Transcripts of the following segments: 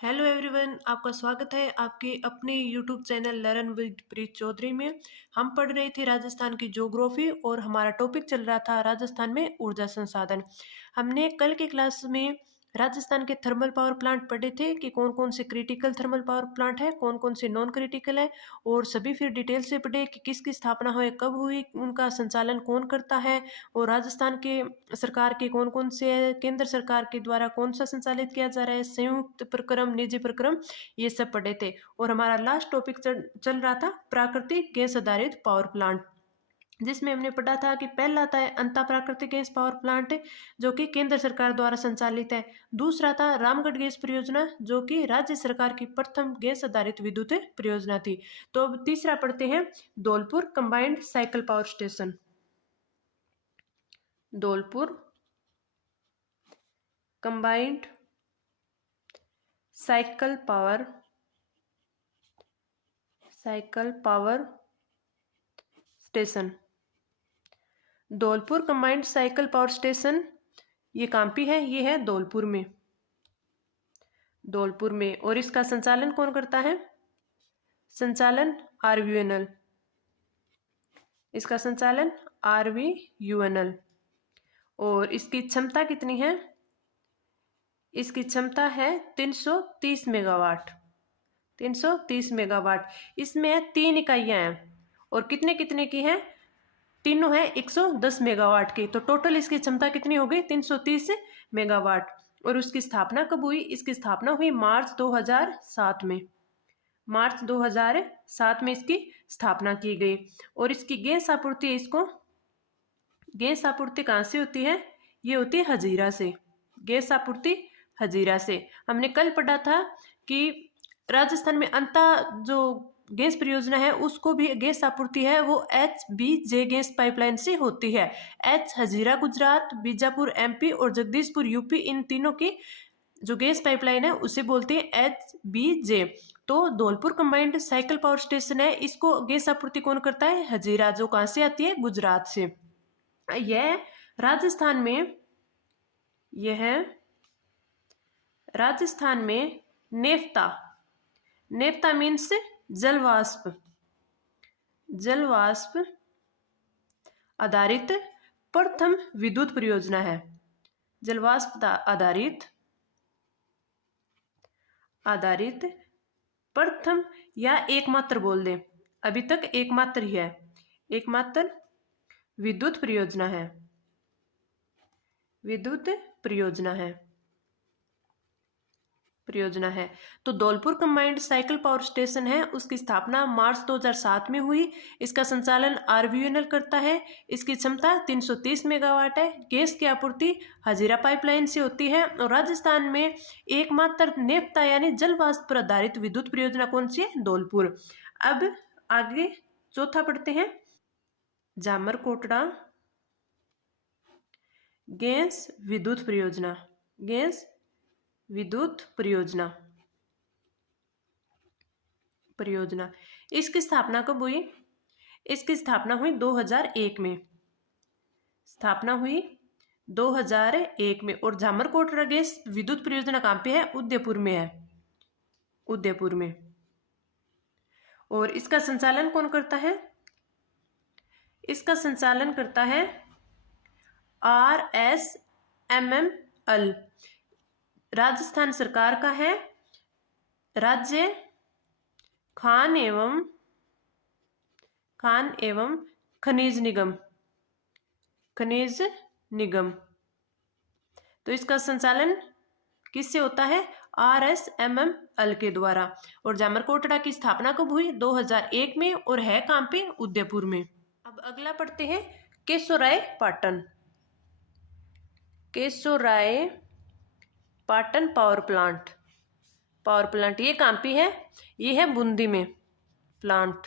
Hello everyone, आपका स्वागत है आपके अपने यूट्यूब चैनल लर्न विद प्रीत चौधरी में। हम पढ़ रहे थे राजस्थान की ज्योग्राफी और हमारा टॉपिक चल रहा था राजस्थान में ऊर्जा संसाधन। हमने कल की क्लास में राजस्थान के थर्मल पावर प्लांट पढ़े थे कि कौन कौन से क्रिटिकल थर्मल पावर प्लांट है, कौन कौन से नॉन क्रिटिकल है, और सभी फिर डिटेल से पढ़े कि किसकी स्थापना हुई, कब हुई, उनका संचालन कौन करता है, और राजस्थान के सरकार के कौन कौन से है, केंद्र सरकार के द्वारा कौन सा संचालित किया जा रहा है, संयुक्त प्रक्रम, निजी प्रक्रम, ये सब पढ़े थे। और हमारा लास्ट टॉपिक चल रहा था प्राकृतिक गैस आधारित पावर प्लांट, जिसमें हमने पढ़ा था कि पहला था अंता प्राकृतिक गैस पावर प्लांट जो कि केंद्र सरकार द्वारा संचालित है। दूसरा था रामगढ़ गैस परियोजना जो कि राज्य सरकार की प्रथम गैस आधारित विद्युत परियोजना थी। तो अब तीसरा पढ़ते हैं Dholpur combined cycle power station. Dholpur combined cycle power station. Dholpur combined cycle power station ये कहाँ पे है? ये है धौलपुर में। और इसका संचालन कौन करता है? संचालन RVNL। इसका संचालन RVUNL। और इसकी क्षमता कितनी है? इसकी क्षमता है 330 मेगावाट। 330 मेगावाट। इसमें 3 इकाइयां हैं और कितने कितने की है? तीनों है 110 मेगावाट की। तो टोटल इसकी क्षमता कितनी हो गई? 330 मेगावाट। और उसकी स्थापना कब हुई? इसकी स्थापना हुई मार्च 2007 में। मार्च 2007 में इसकी स्थापना की गई। और इसकी गैस आपूर्ति, इसको गैस आपूर्ति कहाँ से होती है? ये होती है हजीरा से। गैस आपूर्ति हजीरा से। हमने कल पढ़ा था कि राजस्थान में अंता जो गैस परियोजना है उसको भी गैस आपूर्ति है वो HBJ गैस पाइपलाइन से होती है। H हजीरा गुजरात, बीजापुर MP और जगदीशपुर UP, इन तीनों की जो गैस पाइपलाइन है उसे बोलते हैं HBJ। तो Dholpur combined cycle power station है, इसको गैस आपूर्ति कौन करता है? हजीरा, जो कहाँ से आती है? गुजरात से। यह राजस्थान में नेफ्ता मीन्स जलवाष्प आधारित प्रथम विद्युत परियोजना है। जलवाष्प आधारित प्रथम या एकमात्र बोल दे, अभी तक एकमात्र ही है, एकमात्र विद्युत परियोजना है। तो Dholpur combined cycle power station है, उसकी स्थापना मार्च 2007 में हुई। इसका संचालन RVNL करता है। इसकी क्षमता 330 मेगावाट है। गैस की आपूर्ति हजीरा पाइपलाइन से होती है। और राजस्थान में एकमात्र नेफ्ता यानी जल वाष्प पर आधारित विद्युत परियोजना कौन सी है? धौलपुर। अब आगे चौथा पढ़ते हैं जामरकोटड़ा गैस विद्युत परियोजना। इसकी स्थापना कब हुई? इसकी स्थापना हुई 2001 में। 2001 में। और जामरकोटड़ा गैस विद्युत परियोजना कहाँ पे है? उदयपुर में। और इसका संचालन कौन करता है? इसका संचालन करता है RSMML। राजस्थान सरकार का है। राज्य खान एवं खनिज निगम। तो इसका संचालन किससे होता है? RSMML के द्वारा। और जामरकोटड़ा की स्थापना कब हुई? 2001 में। और है कहाँ पे? उदयपुर में। अब अगला पढ़ते हैं केशोराय पाटन पावर प्लांट। ये कहाँ पे है? ये है बूंदी में प्लांट।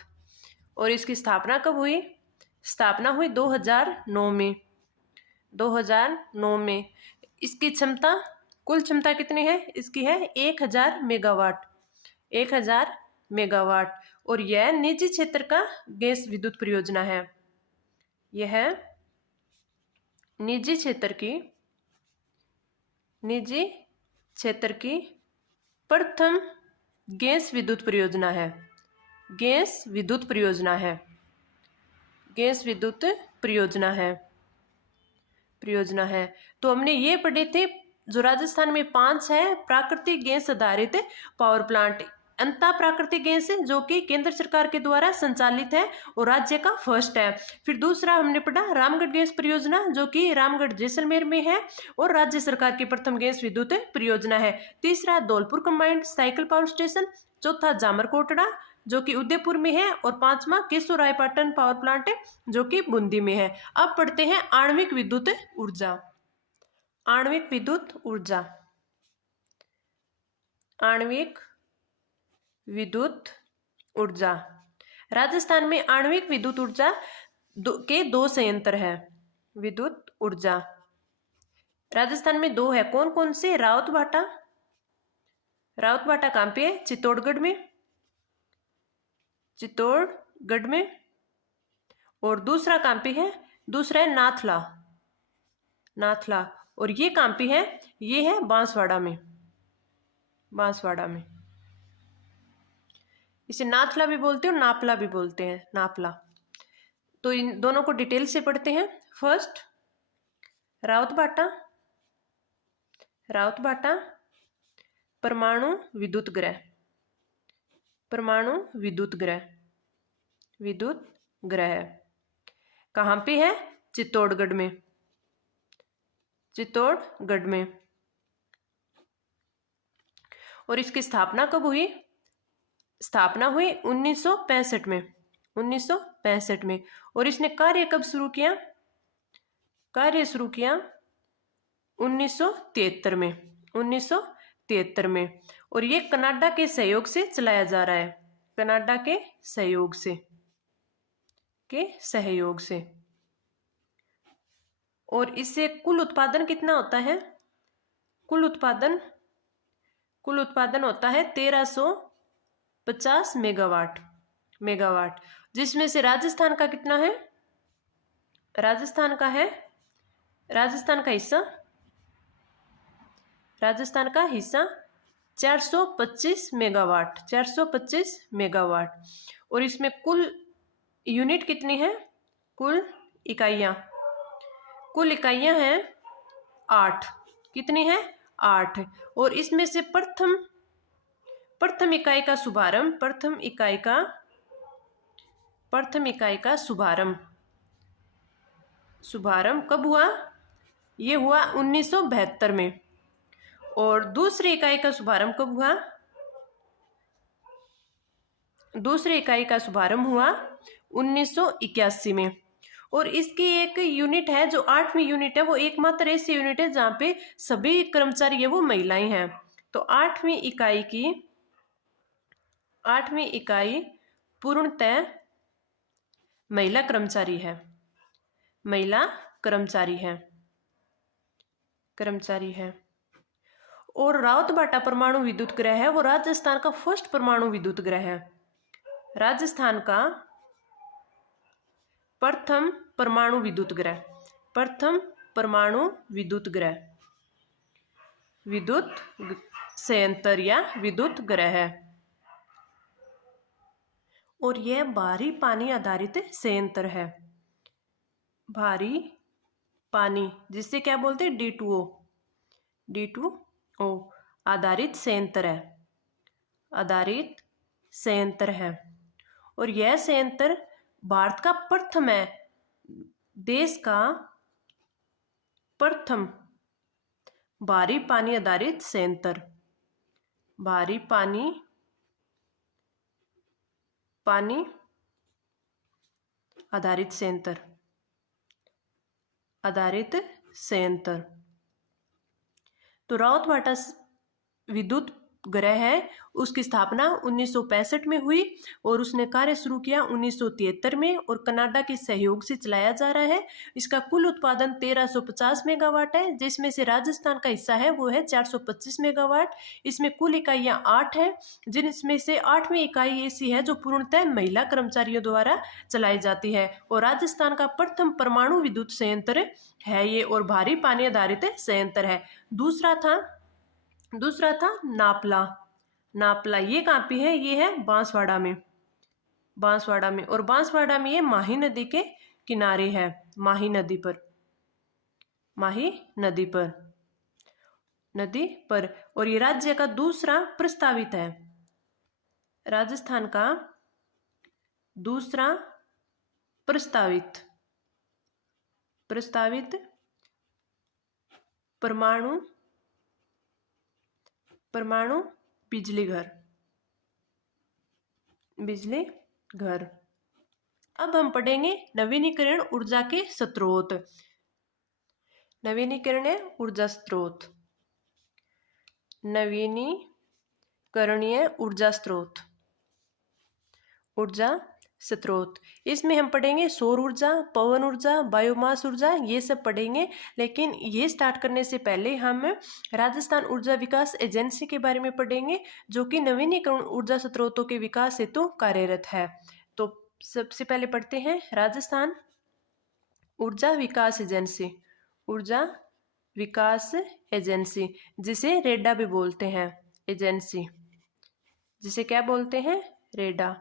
और इसकी स्थापना कब हुई? स्थापना हुई 2009 में। इसकी क्षमता, कुल क्षमता कितनी है? इसकी है 1000 मेगावाट। और यह निजी क्षेत्र का गैस विद्युत परियोजना है। यह निजी क्षेत्र की प्रथम गैस विद्युत परियोजना है, गैस विद्युत परियोजना है, गैस विद्युत परियोजना है, परियोजना है। तो हमने ये पढ़े थे, जो राजस्थान में 5 है प्राकृतिक गैस आधारित पावर प्लांट। अंता प्राकृतिक गैस है जो कि केंद्र सरकार के द्वारा संचालित है और राज्य का फर्स्ट है। फिर दूसरा हमने पढ़ा रामगढ़ गैस परियोजना जो कि रामगढ़ जैसलमेर में है और राज्य सरकार की प्रथम गैस विद्युत परियोजना है। तीसरा Dholpur combined cycle power station. चौथा जामरकोटड़ा जो कि उदयपुर में है और पांचवा केशोरायपाटन पावर प्लांट है जो कि बूंदी में है। अब पढ़ते हैं आणविक विद्युत ऊर्जा। आणविक विद्युत ऊर्जा, आणविक विद्युत ऊर्जा। राजस्थान में आणविक विद्युत ऊर्जा के 2 संयंत्र है। विद्युत ऊर्जा राजस्थान में 2 है, कौन कौन से? रावतभाटा, रावतभाटा कहाँ पे है? चित्तौड़गढ़ में, चित्तौड़गढ़ में। और दूसरा कहाँ पे है? दूसरा है नाथला, नाथला। और ये कहाँ पे है? ये है बांसवाड़ा में, बांसवाड़ा में। इसे नाथला भी बोलते हैं और नापला भी बोलते हैं, नापला। तो इन दोनों को डिटेल से पढ़ते हैं। फर्स्ट रावतभाटा, रावतभाटा परमाणु विद्युत गृह, परमाणु विद्युत गृह, विद्युत गृह कहाँ पे है? चित्तौड़गढ़ में, चित्तौड़गढ़ में। और इसकी स्थापना कब हुई? स्थापना हुई 1965 में, 1965 में। और इसने कार्य कब शुरू किया? कार्य शुरू किया 1973 में, 1973 में। और ये कनाडा के सहयोग से चलाया जा रहा है, कनाडा के सहयोग से, के सहयोग से। और इससे कुल उत्पादन कितना होता है? कुल उत्पादन होता है 1350 मेगावाट, मेगावाट। जिसमें से राजस्थान का कितना है? राजस्थान का है, राजस्थान का हिस्सा, राजस्थान का हिस्सा 425 मेगावाट, 425 मेगावाट। और इसमें कुल यूनिट कितनी है? कुल इकाइयाँ, कुल इकाइयाँ हैं 8। कितनी है? 8। और इसमें से प्रथम इकाई का शुभारंभ, प्रथम इकाई का शुभारंभ कब हुआ? ये हुआ 1972 में। और दूसरी इकाई का शुभारंभ कब हुआ? दूसरी इकाई का शुभारंभ हुआ 1981 में। और इसकी एक यूनिट है जो 8वीं यूनिट है, वो एकमात्र ऐसी यूनिट है जहाँ पे सभी कर्मचारी है वो महिलाएं हैं। तो 8वीं इकाई पूर्णतः महिला कर्मचारी है, महिला कर्मचारी है। और रावतभाटा परमाणु विद्युत गृह है वो राजस्थान का फर्स्ट परमाणु विद्युत गृह है, राजस्थान का प्रथम परमाणु विद्युत गृह, प्रथम परमाणु विद्युत गृह, विद्युत संयंत्र या विद्युत गृह है। और यह भारी पानी आधारित संयंत्र है, भारी पानी, जिससे क्या बोलते हैं? D2O आधारित संयंत्र है, आधारित संयंत्र है। और यह संयंत्र भारत का प्रथम है, देश का प्रथम भारी पानी आधारित संयंत्र, भारी पानी आधारित संयंत्र। तो रावतभाटा विद्युत गृह है, उसकी स्थापना 1965 में हुई और उसने कार्य शुरू किया 1973 में और कनाडा के सहयोग से चलाया जा रहा है। इसका कुल उत्पादन 1350 मेगावाट है, जिसमें से राजस्थान का हिस्सा है वो है 425 मेगावाट। इसमें कुल इकाइयाँ 8 है, जिनमें से 8वीं इकाई ऐसी है जो पूर्णतः महिला कर्मचारियों द्वारा चलाई जाती है और राजस्थान का प्रथम परमाणु विद्युत संयंत्र है ये और भारी पानी आधारित संयंत्र है। दूसरा था नापला, नापला ये कहाँ पे है, ये है बांसवाड़ा में, बांसवाड़ा में। और बांसवाड़ा में ये माही नदी के किनारे है, माही नदी पर, माही नदी पर, नदी पर। और ये राज्य का दूसरा प्रस्तावित है, राजस्थान का दूसरा प्रस्तावित, प्रस्तावित परमाणु, परमाणु बिजली घर, बिजली घर। अब हम पढ़ेंगे नवीनीकरण ऊर्जा के स्रोत, नवीनीकरणीय ऊर्जा स्रोत, नवीनीकरणीय ऊर्जा स्रोत, ऊर्जा स्रोत। इसमें हम पढ़ेंगे सौर ऊर्जा, पवन ऊर्जा, बायोमास ऊर्जा, ये सब पढ़ेंगे। लेकिन ये स्टार्ट करने से पहले हम राजस्थान ऊर्जा विकास एजेंसी के बारे में पढ़ेंगे, जो कि नवीनीकरण ऊर्जा स्रोतों के विकास हेतु कार्यरत है। तो सबसे पहले पढ़ते हैं राजस्थान ऊर्जा विकास एजेंसी, ऊर्जा विकास एजेंसी, जिसे रेडा भी बोलते हैं, एजेंसी, जिसे क्या बोलते हैं, रेडा।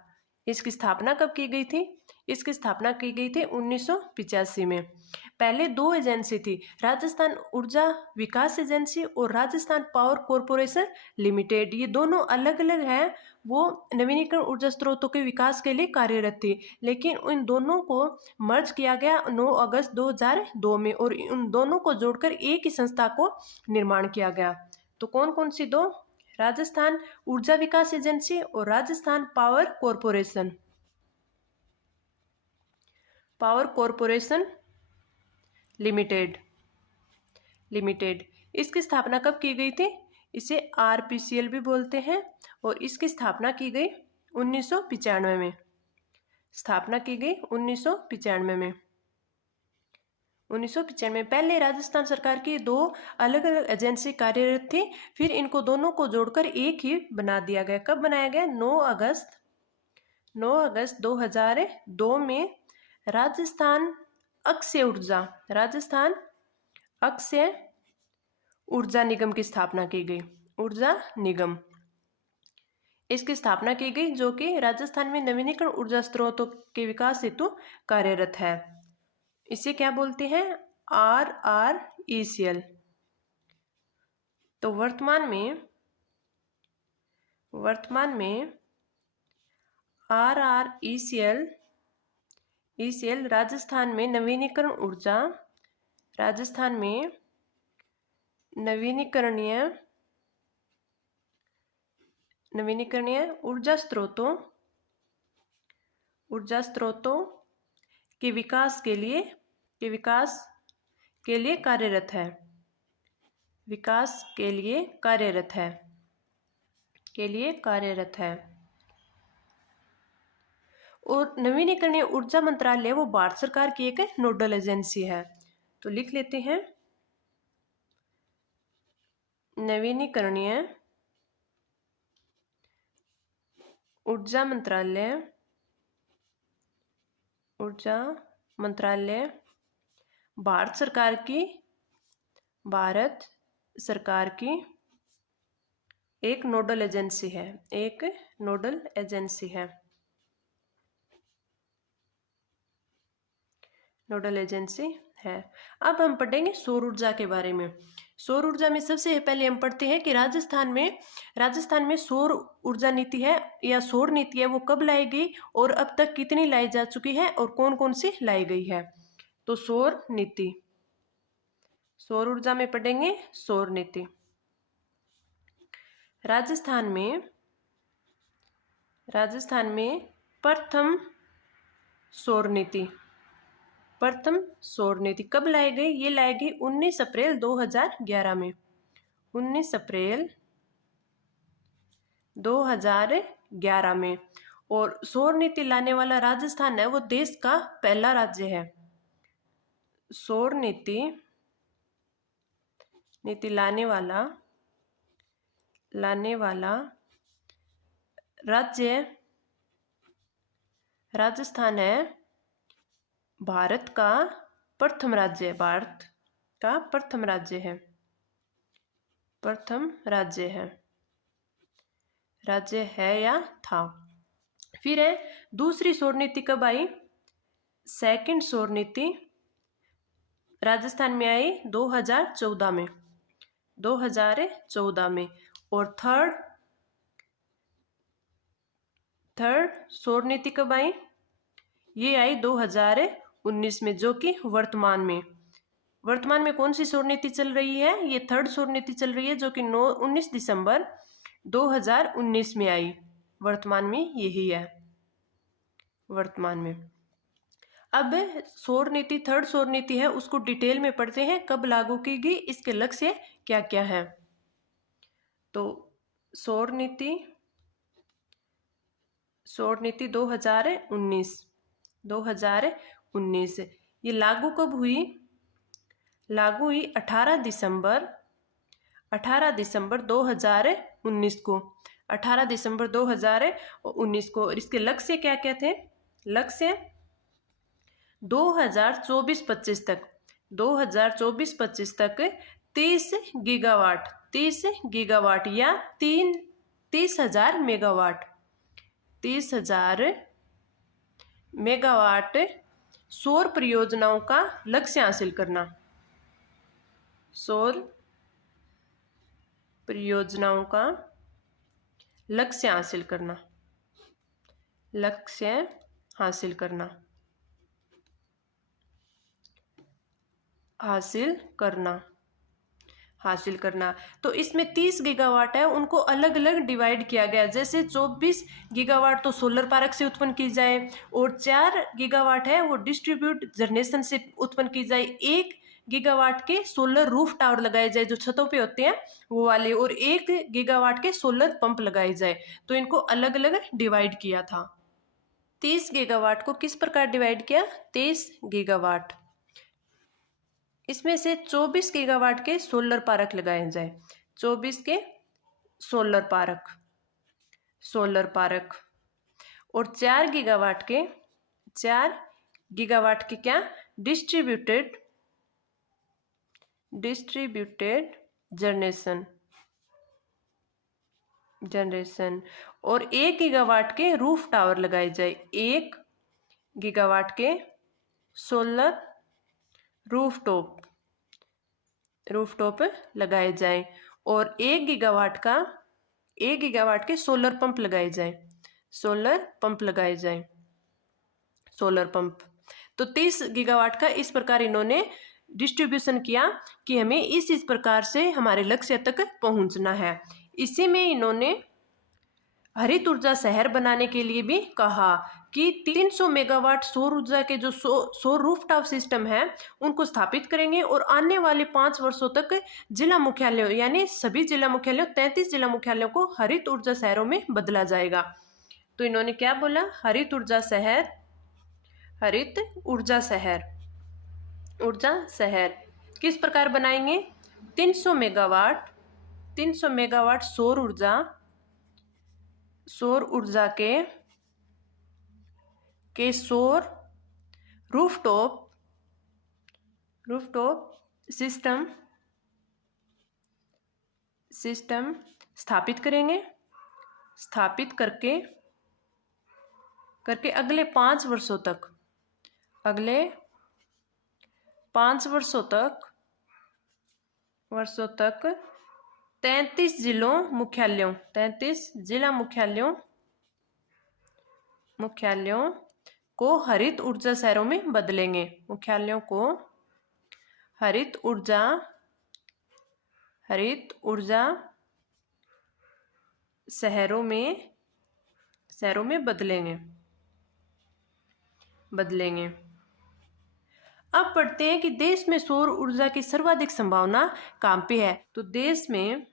इसकी स्थापना कब की गई थी, इसकी स्थापना की गई थी 1985 में। पहले दो एजेंसी थी, राजस्थान ऊर्जा विकास एजेंसी और राजस्थान पावर कॉरपोरेशन लिमिटेड। ये दोनों अलग अलग हैं, वो नवीनीकरण ऊर्जा स्रोतों के विकास के लिए कार्यरत थी। लेकिन उन दोनों को मर्ज किया गया 9 अगस्त 2002 में, और उन दोनों को जोड़कर एक ही संस्था को निर्माण किया गया। तो कौन कौन सी दो, राजस्थान ऊर्जा विकास एजेंसी और Rajasthan power corporation, power corporation limited, limited. इसकी स्थापना कब की गई थी, इसे आरपीसीएल भी बोलते हैं। और इसकी स्थापना की गई 1995 में, स्थापना की गई 1995 में, 1995 में। पहले राजस्थान सरकार की दो अलग अलग एजेंसी कार्यरत थी, फिर इनको दोनों को जोड़कर एक ही बना दिया गया। कब बनाया गया, 9 अगस्त 2002 में राजस्थान अक्षय ऊर्जा, राजस्थान अक्षय ऊर्जा निगम की स्थापना की गई, ऊर्जा निगम, इसकी स्थापना की गई, जो कि राजस्थान में नवीनीकरण ऊर्जा स्रोतों के विकास हेतु कार्यरत है। इसे क्या बोलते हैं, RRECL। तो वर्तमान में RRECL राजस्थान में नवीनीकरण ऊर्जा, राजस्थान में नवीनीकरणीय ऊर्जा स्रोतों के विकास के लिए कार्यरत है, विकास के लिए कार्यरत है। और नवीनीकरणीय ऊर्जा मंत्रालय वो भारत सरकार की एक नोडल एजेंसी है। तो लिख लेते हैं, नवीनीकरणीय ऊर्जा मंत्रालय भारत सरकार की एक नोडल एजेंसी है, एक नोडल एजेंसी है, नोडल एजेंसी है। अब हम पढ़ेंगे सौर ऊर्जा के बारे में। सौर ऊर्जा में सबसे पहले हम पढ़ते हैं कि राजस्थान में सौर ऊर्जा नीति है या सौर नीति है, वो कब लाई गई और अब तक कितनी लाई जा चुकी है और कौन कौन सी लाई गई है। तो सौर नीति, सौर ऊर्जा में पढ़ेंगे सौर नीति। राजस्थान में प्रथम सौर नीति कब लाई गई, ये लाई गई 19 अप्रैल 2011 में, 19 अप्रैल 2011 में। और सौर नीति लाने वाला राजस्थान है, वो देश का पहला राज्य है। सौर नीति लाने वाला राज्य राजस्थान है, भारत का प्रथम राज्य है, भारत का प्रथम राज्य है, राज्य है या था। फिर है दूसरी सौर नीति कब आई? सेकंड सौर नीति राजस्थान में आई 2014 में, 2014 में। और थर्ड सौर नीति कब आई? ये आई 2019 में, जो कि वर्तमान में कौन सी सौर नीति चल रही है? ये थर्ड सौर नीति चल रही है, जो कि 19 दिसंबर 2019 में आई। वर्तमान में यही है, वर्तमान में। अब सौर नीति, थर्ड सौर नीति है, उसको डिटेल में पढ़ते हैं। कब लागू की गई, इसके लक्ष्य क्या क्या है। तो सौर नीति 2019 ये लागू कब हुई? लागू हुई 18 दिसंबर 2019 को, 18 दिसंबर 2019 को। और इसके लक्ष्य क्या क्या थे? लक्ष्य 2024-25 तक 2024-25 तक 30 गीगावाट या 30,000 मेगावाट 30,000 मेगावाट सौर परियोजनाओं का लक्ष्य हासिल करना। सौर परियोजनाओं का लक्ष्य हासिल करना, लक्ष्य हासिल करना, हासिल करना। तो इसमें 30 गीगावाट है, उनको अलग अलग डिवाइड किया गया। जैसे 24 गीगावाट तो सोलर पार्क से उत्पन्न की जाए, और 4 गीगावाट है वो डिस्ट्रीब्यूट जनरेशन से उत्पन्न की जाए। 1 गीगावाट के सोलर रूफ टावर लगाए जाए, जो छतों पे होते हैं वो वाले, और 1 गीगावाट के सोलर पंप लगाए जाए। तो इनको अलग अलग डिवाइड किया था। 30 गीगावाट को किस प्रकार डिवाइड किया? 30 गीगावाट, इसमें से 24 गीगावाट के सोलर पार्क लगाए जाए। 24 के सोलर पार्क और 4 गीगावाट के क्या? Distributed generation. और 1 गीगावाट के रूफ टावर लगाए जाए। 1 गीगावाट के सोलर रूफटॉप लगाए जाए, और 1 गीगावाट के सोलर पंप लगाए जाए। तो 30 गीगावाट का इस प्रकार इन्होंने डिस्ट्रीब्यूशन किया कि हमें इस प्रकार से हमारे लक्ष्य तक पहुंचना है। इसी में इन्होंने हरित ऊर्जा शहर बनाने के लिए भी कहा कि 300 मेगावाट सौर ऊर्जा के जो सौर रूफटॉप सिस्टम है उनको स्थापित करेंगे, और आने वाले 5 वर्षों तक जिला मुख्यालयों, यानी सभी जिला मुख्यालयों, 33 जिला मुख्यालयों को हरित ऊर्जा शहरों में बदला जाएगा। तो इन्होंने क्या बोला? हरित ऊर्जा शहर किस प्रकार बनाएंगे? 300 मेगावाट सौर ऊर्जा के सौर रूफटॉप सिस्टम स्थापित करके अगले 5 वर्षों तक 33 जिला मुख्यालयों को हरित ऊर्जा शहरों में बदलेंगे। मुख्यालयों को हरित ऊर्जा शहरों में बदलेंगे। अब पढ़ते हैं कि देश में सौर ऊर्जा की सर्वाधिक संभावना कहाँ पे है। तो देश में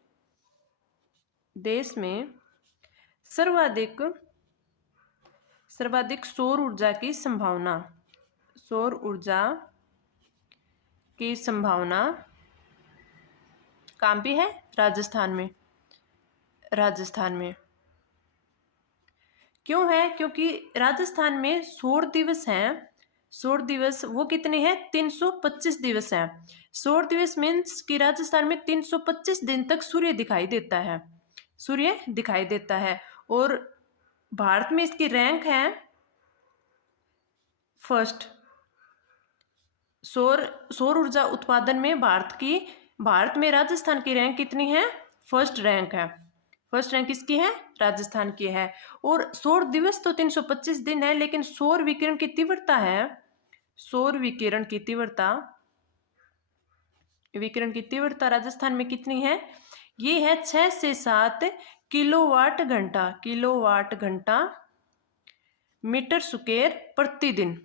सर्वाधिक सौर ऊर्जा की संभावना कहाँ पे है? राजस्थान में। क्यों है? क्योंकि राजस्थान में सौर दिवस वो कितने हैं? 325 दिवस हैं। सौर दिवस मीन्स कि राजस्थान में 325 दिन तक सूर्य दिखाई देता है। सूर्य दिखाई देता है। और भारत में इसकी रैंक है फर्स्ट। सौर ऊर्जा उत्पादन में भारत में राजस्थान की रैंक कितनी है? फर्स्ट रैंक है। फर्स्ट रैंक किसकी है? राजस्थान की है। और सौर दिवस तो 325 दिन है, लेकिन सौर विकिरण की तीव्रता है, सौर विकिरण की तीव्रता राजस्थान में कितनी है? ये है 6 से 7 किलोवाट घंटा मीटर स्क्वायर प्रतिदिन।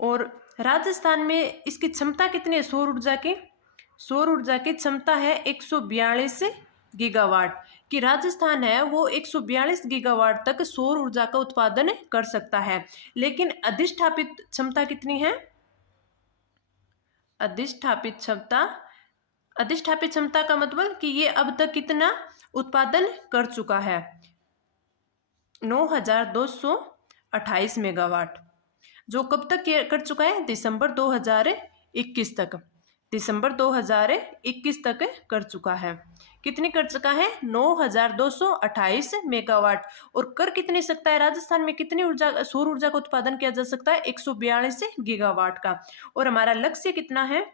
और राजस्थान में इसकी क्षमता कितनी है सौर ऊर्जा की क्षमता है 142 गीगावाट। कि राजस्थान है वो 142 गीगावाट तक सौर ऊर्जा का उत्पादन कर सकता है। लेकिन अधिष्ठापित क्षमता कितनी है? अधिष्ठापित क्षमता का मतलब कि ये अब तक कितना उत्पादन कर चुका है? 9228 मेगावाट। जो कब तक कर चुका है? दिसंबर 2021 तक कर चुका है। कितनी कर चुका है? 9228 मेगावाट। और कर कितनी सकता है? राजस्थान में कितनी सौर ऊर्जा का उत्पादन किया जा सकता है? 142 गीगावाट का। और हमारा लक्ष्य कितना है?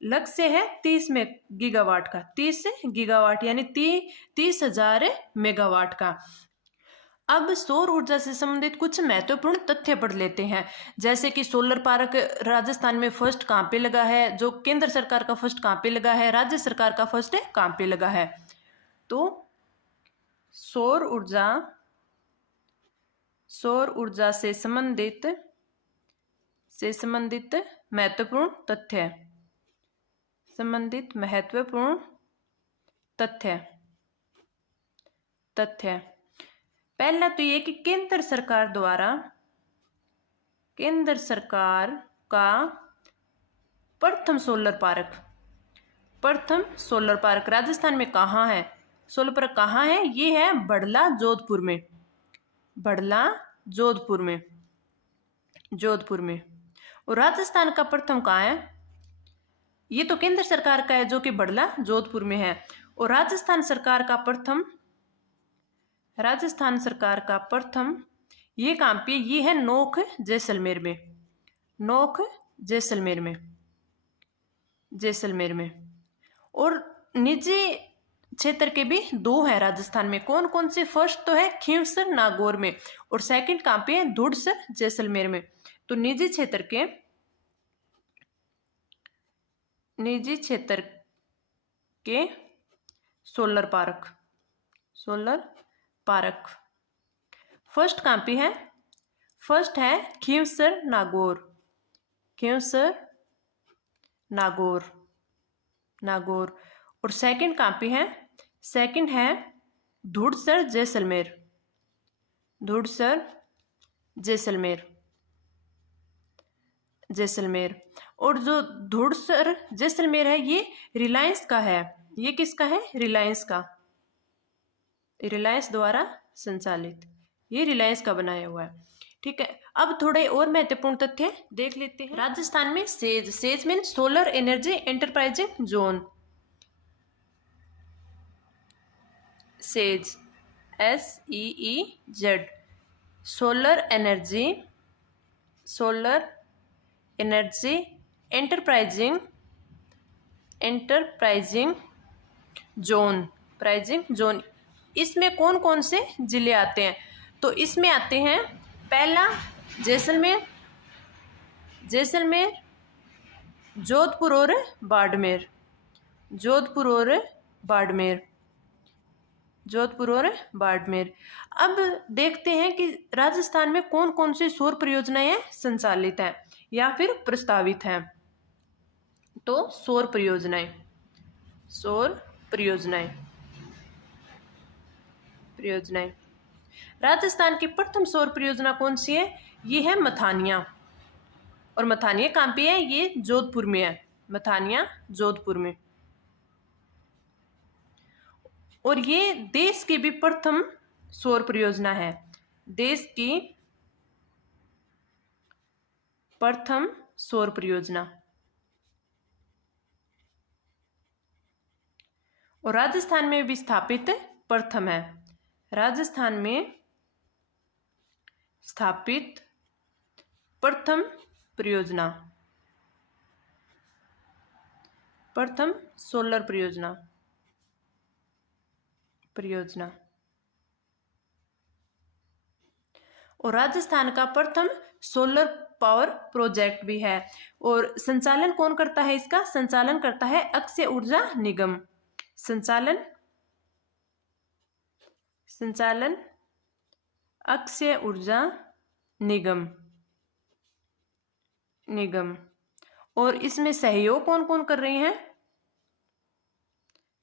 लक्ष्य है 30 गीगावाट का, 30 गीगावाट यानी 30,000 मेगावाट का। अब सौर ऊर्जा से संबंधित कुछ महत्वपूर्ण तथ्य पढ़ लेते हैं। जैसे कि सोलर पार्क राजस्थान में फर्स्ट कहाँ पे लगा है? जो केंद्र सरकार का फर्स्ट कहाँ पे लगा है? राज्य सरकार का फर्स्ट कहाँ पे लगा है? तो सौर ऊर्जा से संबंधित महत्वपूर्ण तथ्य पहला तो ये कि केंद्र सरकार का प्रथम सोलर पार्क राजस्थान में कहाँ है? सोलर पार्क कहाँ है? ये है बड़ला जोधपुर में। और राजस्थान का प्रथम कहाँ है? ये तो केंद्र सरकार का है जो कि बड़ला जोधपुर में है। और राजस्थान सरकार का प्रथम ये कहाँ पे? ये है नोख जैसलमेर में। और निजी क्षेत्र के भी 2 है राजस्थान में। कौन कौन से? फर्स्ट तो है खींवसर नागौर में, और सेकंड कहाँ पे है? धुड़सर जैसलमेर में। तो निजी क्षेत्र के सोलर पार्क फर्स्ट कहाँ पे है? फर्स्ट है खींवसर नागौर। और सेकंड कहाँ पे है? सेकंड है धुड़सर जैसलमेर। और जो धुड़सर जैसलमेर है ये रिलायंस का है। ये किसका है? रिलायंस द्वारा संचालित, ये रिलायंस का बनाया हुआ है। ठीक है, अब थोड़े और महत्वपूर्ण तथ्य देख लेते हैं। राजस्थान में says mean solar energy enterprising zone. Says SEEZ solar energy enterprising zone. इसमें कौन कौन से जिले आते हैं? तो इसमें आते हैं पहला जैसलमेर, जोधपुर और बाड़मेर। अब देखते हैं कि राजस्थान में कौन कौन सी सौर परियोजनाएं संचालित हैं या फिर प्रस्तावित हैं। तो सौर परियोजनाएं राजस्थान की प्रथम सौर परियोजना कौन सी है? ये है मथानिया। और मथानिया कहाँ पे है? ये जोधपुर में है, जोधपुर में। और ये देश की भी प्रथम सौर परियोजना है, देश की प्रथम सौर परियोजना। और राजस्थान में भी स्थापित प्रथम है। राजस्थान में स्थापित प्रथम परियोजना, प्रथम सोलर परियोजना और राजस्थान का प्रथम सोलर पावर प्रोजेक्ट भी है। और संचालन कौन करता है इसका? संचालन करता है अक्षय ऊर्जा निगम। संचालन अक्षय ऊर्जा निगम। और इसमें सहयोग कौन कौन कर रहे हैं?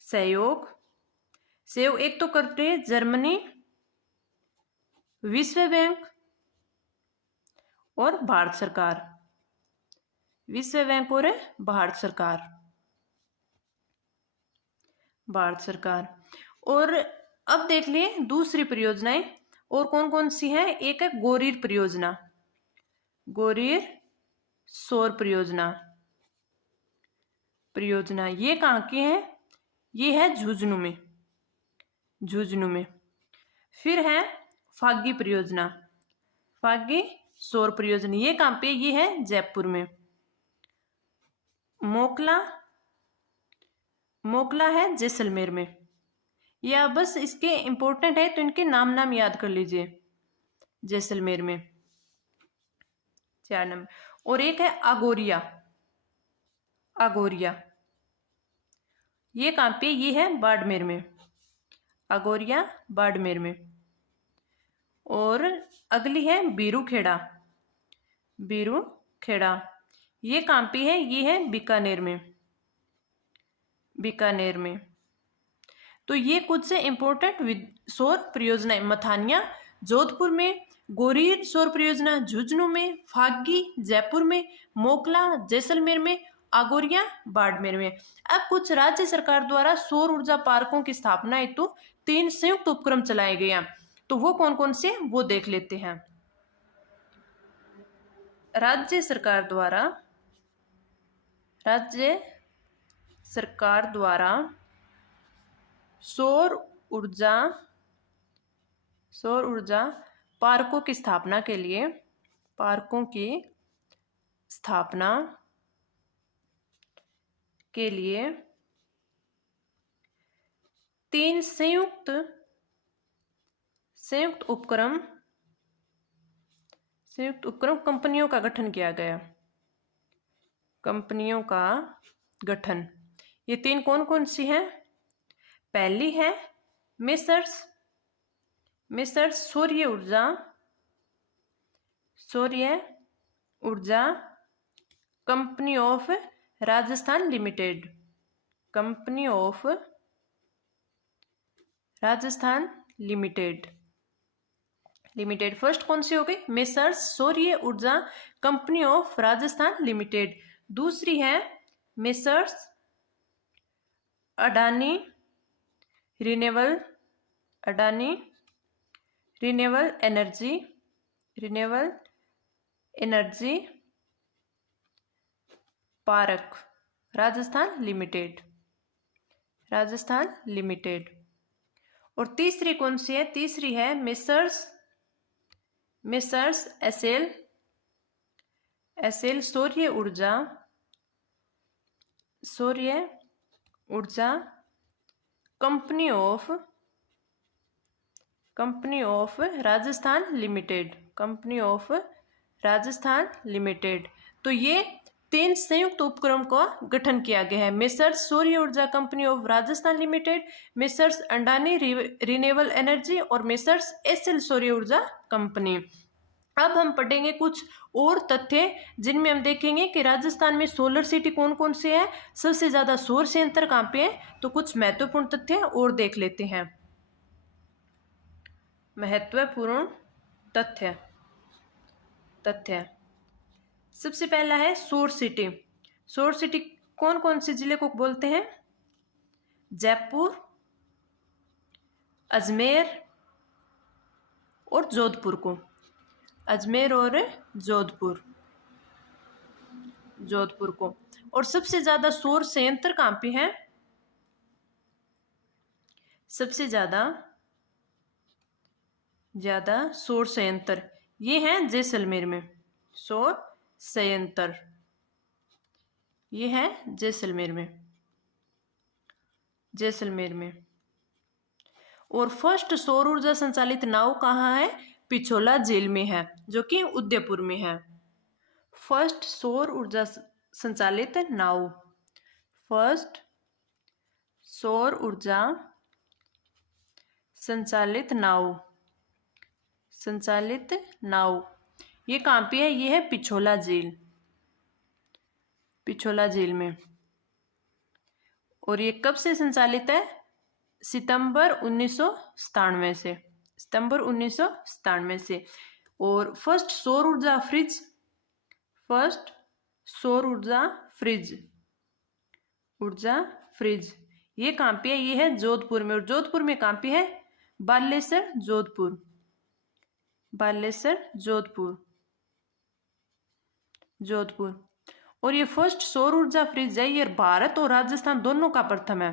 सहयोग एक तो करते हैं जर्मनी, विश्व बैंक और भारत सरकार। विश्व बैंक और भारत सरकार। और अब देख लिए दूसरी परियोजनाएं और कौन कौन सी है। एक है गोरीर परियोजना, गोरीर सौर परियोजना। ये कहाँ की है? ये है झुंझुनू में। फिर है फागी परियोजना, फागी सौर परियोजना। ये कहाँ पे? ये है जयपुर में। मोकला है जैसलमेर में। या बस इसके इंपॉर्टेंट है तो इनके नाम याद कर लीजिए। जैसलमेर में 4 नंबर। और एक है अगोरिया। ये कहाँ पे? ये है बाड़मेर में। अगोरिया बाड़मेर में। और अगली है बीरूखेड़ा। ये कहाँ पे है? ये है बीकानेर में। तो ये कुछ से इंपॉर्टेंट सौर परियोजनाएं। मथानिया जोधपुर में, गोरीर सौर परियोजना झुंझुनू में, फागी जयपुर में, मोकला जैसलमेर में, अगोरिया बाड़मेर में। अब कुछ राज्य सरकार द्वारा सौर ऊर्जा पार्कों की स्थापना हेतु 3 संयुक्त उपक्रम चलाए गए हैं। तो वो कौन कौन से, वो देख लेते हैं। राज्य सरकार द्वारा सौर ऊर्जा पार्कों की स्थापना के लिए 3 संयुक्त उपक्रम कंपनियों का गठन किया गया। ये 3 कौन कौन सी हैं? पहली है मेसर्स सौर्य ऊर्जा company of Rajasthan limited. First कौन सी हो गई? मेसर्स सौर्य ऊर्जा कंपनी ऑफ राजस्थान लिमिटेड। दूसरी है messrs Adani renewable energy park Rajasthan limited. और तीसरी कौन सी है? तीसरी है मेसर्स एसेल सौर्य ऊर्जा कंपनी ऑफ राजस्थान लिमिटेड। तो ये 3 संयुक्त उपक्रम का गठन किया गया है। मेसर्स सौर्य ऊर्जा company of Rajasthan limited, messrs Adani renewable energy और मेसर्स एसएल सौर्य ऊर्जा कंपनी। अब हम पढ़ेंगे कुछ और तथ्य जिनमें हम देखेंगे कि राजस्थान में सोलर सिटी कौन कौन से है, सबसे ज्यादा सौर संयंत्र कहाँ पे है। तो कुछ महत्वपूर्ण तथ्य और देख लेते हैं। महत्वपूर्ण तथ्य सबसे पहला है सौर सिटी कौन कौन से जिले को बोलते हैं? जयपुर, अजमेर और जोधपुर को। और सबसे ज्यादा सौर संयंत्र कहाँ पे है? सबसे ज़्यादा सौर संयंत्र ये हैं जैसलमेर में। सौर संयंत्र ये है जैसलमेर में। और फर्स्ट सौर ऊर्जा संचालित नाव कहाँ है? पिछोला झील में है, जो कि उदयपुर में है। फर्स्ट सौर ऊर्जा संचालित नाव, फर्स्ट सौर ऊर्जा संचालित नाव ये कहाँ पे है? ये है पिछोला झील में। और ये कब से संचालित है? सितंबर 1997 से। और फर्स्ट सौर ऊर्जा फ्रिज ये कहाँ पे है? ये है जोधपुर में। और जोधपुर में कहाँ पे है? बालेश्वर जोधपुर। और ये फर्स्ट सौर ऊर्जा फ्रिज है, ये भारत और राजस्थान दोनों का प्रथम है।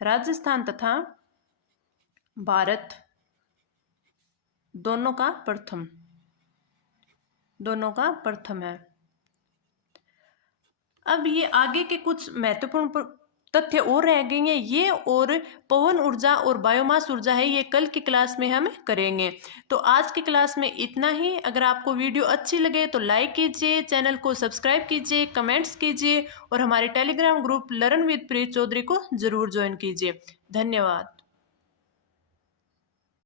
राजस्थान तथा भारत दोनों का प्रथम है। अब ये आगे के कुछ महत्वपूर्ण तथ्य और रह गए हैं ये, और पवन ऊर्जा और बायोमास ऊर्जा है, ये कल की क्लास में हम करेंगे। तो आज की क्लास में इतना ही। अगर आपको वीडियो अच्छी लगे तो लाइक कीजिए, चैनल को सब्सक्राइब कीजिए, कमेंट्स कीजिए और हमारे टेलीग्राम ग्रुप लर्न विद प्रीत चौधरी को जरूर ज्वाइन कीजिए। धन्यवाद।